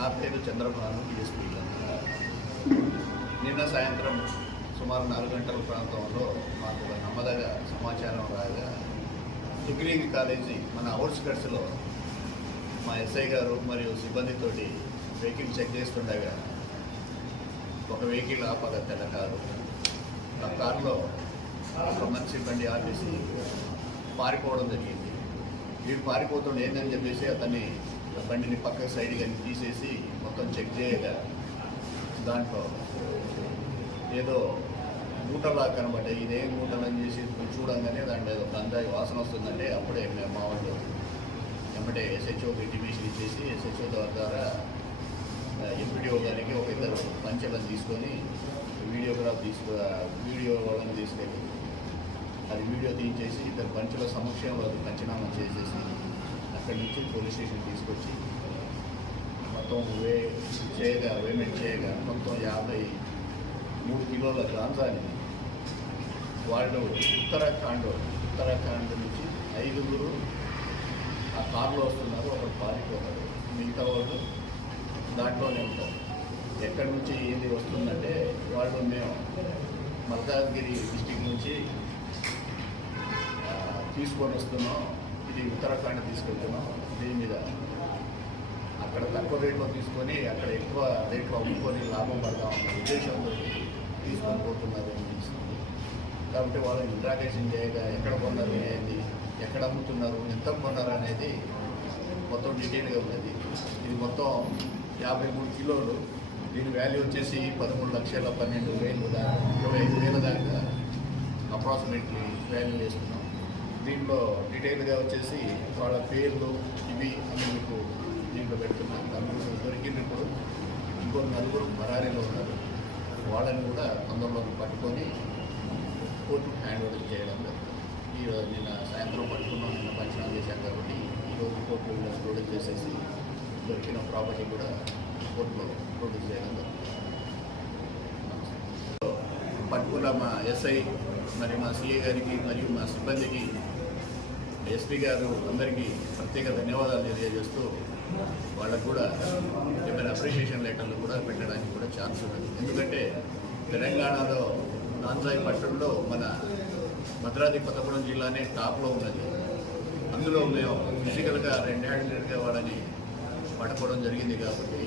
నా పేరు చంద్రబాబు డిఎస్పీ నిన్న సాయంత్రం సుమారు నాలుగు గంటల ప్రాంతంలో మాకు ఒక నమ్మదగ సమాచారం రాగా డిగ్రీ కాలేజీ మన అవుట్స్కట్స్లో మా ఎస్ఐ గారు మరియు సిబ్బందితోటి వెహికల్ చెక్ చేస్తుండగా ఒక వెహికల్ ఆపద తెల్ల కారు. ఆ కారులో ఒక మంచి బండి ఆపేసి పారిపోవడం జరిగింది. వీడు పారిపోతుండే ఏందని చెప్పేసి అతన్ని బండిని పక్క సైడ్ కానీ తీసేసి మొత్తం చెక్ చేయగా దాంట్లో ఏదో మూటలా కనబడ్డాయి. ఇదేం మూటలు అని చేసి చూడంగానే దాంట్లో ఏదో గంధాయి వాసన వస్తుందంటే అప్పుడే మేము మా వాళ్ళు వెంబడే ఎస్హెచ్ఓకి ఇంటిమేషన్ ఇచ్చేసి ఎస్హెచ్ఓ ద్వారా ఎంపీడీఓ గారికి ఒక ఇద్దరు పంచలను తీసుకొని వీడియోగ్రాఫ్ తీసుకు వీడియో వాళ్ళని తీసుకెళ్ళి అది వీడియో తీయించేసి ఇద్దరు పంచుల సమక్షంలో పంచనామా చేసేసి అక్కడి నుంచి పోలీస్ స్టేషన్ తీసుకొచ్చి మొత్తం వే చేయగా పేమెంట్ చేయగా మొత్తం యాభై మూడు కిలోల గాంజాని వాళ్ళు ఉత్తరాఖండ్ ఉత్తరాఖండ్ నుంచి ఐదుగురు ఆ కారులో వస్తున్నారు ఒకరు పారిపోతారు. మిగతా వాళ్ళు దాంట్లోనే ఉంటారు. ఎక్కడి నుంచి ఏది వస్తుందంటే వాళ్ళు మేము మల్కాజ్గిరి డిస్టిక్ నుంచి తీసుకొని వస్తున్నాం. ఇది ఉత్తరాఖండ్ తీసుకెళ్తున్నాం దీని మీద. అక్కడ తక్కువ రేట్లో తీసుకొని అక్కడ ఎక్కువ రేట్లో అమ్ముకొని లాభం పడదాం అన్న ఉద్దేశంతో తీసుకొని పోతున్నారు అనిపిస్తుంది కాబట్టి వాళ్ళు ఇంట్రాగేషన్ చేయగా ఎక్కడ కొన్నారు అనేది ఎక్కడ అమ్ముతున్నారు ఎంత కొన్నారు అనేది మొత్తం డీటెయిల్గా ఉన్నది. ఇది మొత్తం యాభై మూడు కిలోలు. దీని వాల్యూ వచ్చేసి పదమూడు లక్షల పన్నెండు వేలు దాకా ఇరవై ఐదు వేల దాకా అప్రాక్సిమేట్లీ వాల్యూ చేస్తున్నాం. దీంట్లో డీటెయిల్గా వచ్చేసి వాళ్ళ పేర్లు ఇవి అని మీకు దీంట్లో పెడుతున్నాం. నలుగురు దొరికింది ఇప్పుడు ఇంకో నలుగురు బరారీలో ఉన్నారు. వాళ్ళని కూడా తొందరలో పట్టుకొని కోర్టు హ్యాండ్ ఓవర్ చేయడం ఈరోజు నిన్న సాయంత్రం పట్టుకున్నాం నిన్న పంచనాలు చేశాం కాబట్టి ఈరోజు కోర్టు ప్రొడ్యూస్ చేసేసి దొరికిన ప్రాపర్టీ కూడా కోర్టులో ప్రొడ్యూస్ చేయడం జరుగుతుంది మా ఎస్ఐ మరి మా సిఏ గారికి మరియు మా సిబ్బందికి ఎస్పీ గారు అందరికీ ప్రత్యేక ధన్యవాదాలు తెలియజేస్తూ వాళ్ళకు కూడా ఏమైనా అప్రిషియేషన్ లెటర్లు కూడా పెట్టడానికి కూడా ఛాన్స్ ఉంది ఎందుకంటే తెలంగాణలో నాన్సాయి పట్టణంలో మన భద్రాద్రి కొత్తగూడెం జిల్లానే టాప్లో ఉన్నది. అందులో మేము ఫిజికల్గా రెండు హ్యాండెడ్గా వాళ్ళని పట్టుకోవడం జరిగింది కాబట్టి